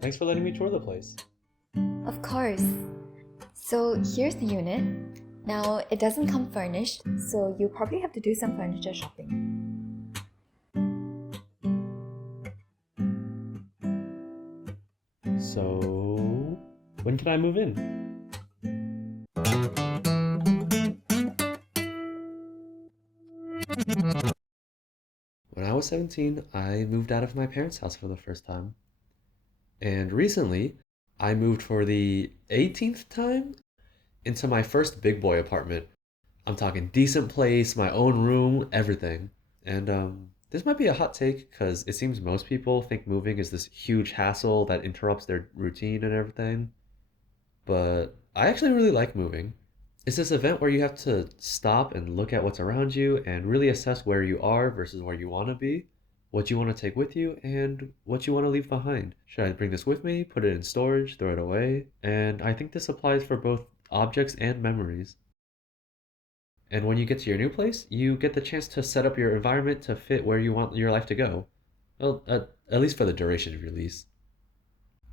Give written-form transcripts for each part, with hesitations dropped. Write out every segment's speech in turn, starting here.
Thanks for letting me tour the place. Of course. So here's the unit. Now, it doesn't come furnished, so you probably have to do some furniture shopping. So, when can I move in? When I was 17, I moved out of my parents' house for the first time. And recently, I moved for the 18th time into my first big boy apartment. I'm talking decent place, my own room, everything. And this might be a hot take because it seems most people think moving is this huge hassle that interrupts their routine and everything. But I actually really like moving. It's this event where you have to stop and look at what's around you and really assess where you are versus where you want to be, what you want to take with you, and what you want to leave behind. Should I bring this with me, put it in storage, throw it away? And I think this applies for both objects and memories. And when you get to your new place, you get the chance to set up your environment to fit where you want your life to go. Well, at least for the duration of your lease.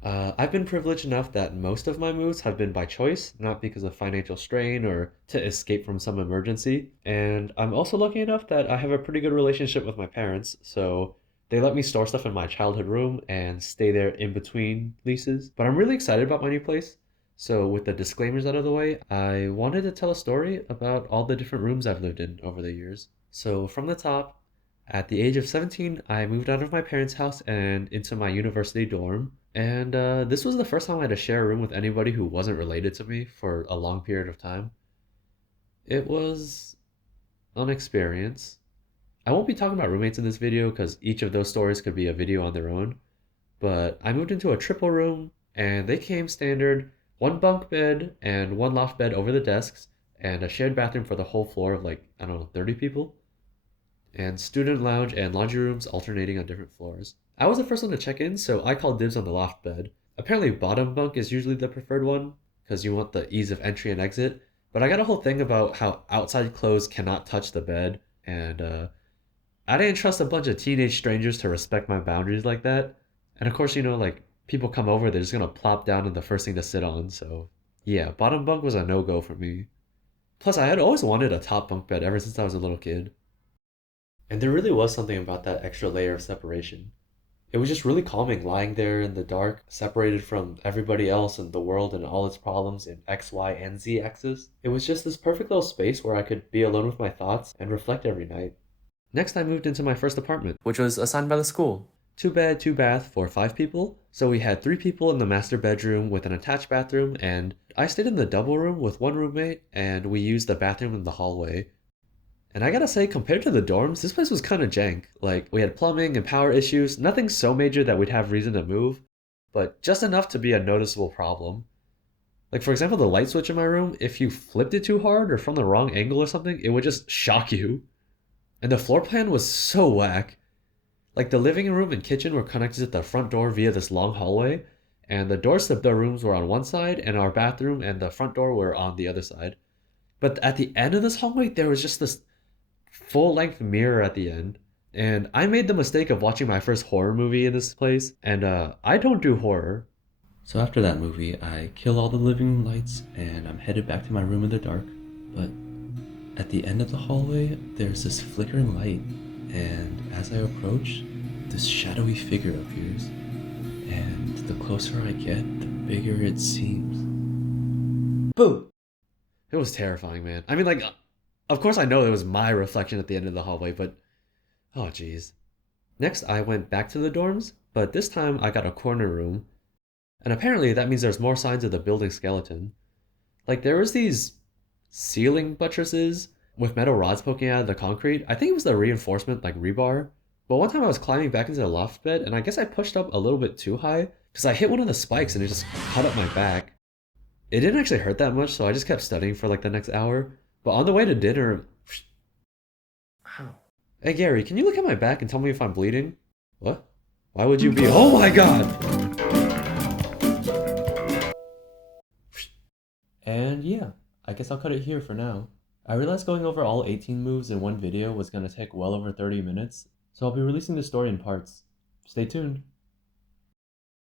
I've been privileged enough that most of my moves have been by choice, not because of financial strain or to escape from some emergency. And I'm also lucky enough that I have a pretty good relationship with my parents, so they let me store stuff in my childhood room and stay there in between leases. But I'm really excited about my new place. So, with the disclaimers out of the way, I wanted to tell a story about all the different rooms I've lived in over the years. So, from the top, at the age of 17, I moved out of my parents' house and into my university dorm. And this was the first time I had to share a room with anybody who wasn't related to me for a long period of time. It was an experience. I won't be talking about roommates in this video because each of those stories could be a video on their own. But I moved into a triple room and they came standard one bunk bed and one loft bed over the desks and a shared bathroom for the whole floor of like, I don't know, 30 people and student lounge and laundry rooms alternating on different floors. I was the first one to check in, so I called dibs on the loft bed. Apparently, bottom bunk is usually the preferred one because you want the ease of entry and exit. But I got a whole thing about how outside clothes cannot touch the bed, and I didn't trust a bunch of teenage strangers to respect my boundaries like that. And of course, like people come over, they're just gonna plop down on the first thing to sit on. So yeah, bottom bunk was a no go for me. Plus, I had always wanted a top bunk bed ever since I was a little kid. And there really was something about that extra layer of separation. It was just really calming lying there in the dark, separated from everybody else and the world and all its problems in X, Y, and Z axis. It was just this perfect little space where I could be alone with my thoughts and reflect every night. Next, I moved into my first apartment, which was assigned by the school. Two bed, two bath for 5 people. So we had 3 people in the master bedroom with an attached bathroom, and I stayed in the double room with one roommate, and we used the bathroom in the hallway. And I gotta say, compared to the dorms, this place was kind of jank. Like, we had plumbing and power issues, nothing so major that we'd have reason to move, but just enough to be a noticeable problem. Like, for example, the light switch in my room, if you flipped it too hard or from the wrong angle or something, it would just shock you. And the floor plan was so whack. Like, the living room and kitchen were connected to the front door via this long hallway, and the doors to the rooms were on one side, and our bathroom and the front door were on the other side. But at the end of this hallway, there was just this full length mirror at the end. And I made the mistake of watching my first horror movie in this place, and I don't do horror. So after that movie, I kill all the living room lights and I'm headed back to my room in the dark. But at the end of the hallway, there's this flickering light, and as I approach, this shadowy figure appears. And the closer I get, the bigger it seems. Boo! It was terrifying, man. I mean, like, of course I know it was my reflection at the end of the hallway, but oh jeez. Next, I went back to the dorms, but this time I got a corner room, and apparently that means there's more signs of the building skeleton. Like there was these ceiling buttresses with metal rods poking out of the concrete. I think it was the reinforcement, like rebar. But one time I was climbing back into the loft bed, and I guess I pushed up a little bit too high because I hit one of the spikes and it just cut up my back. It didn't actually hurt that much, so I just kept studying for like the next hour. But on the way to dinner, ow. Hey Gary, can you look at my back and tell me if I'm bleeding? What? Why would you be? Oh my god! And yeah, I guess I'll cut it here for now. I realized going over all 18 moves in one video was gonna take well over 30 minutes, so I'll be releasing the story in parts. Stay tuned.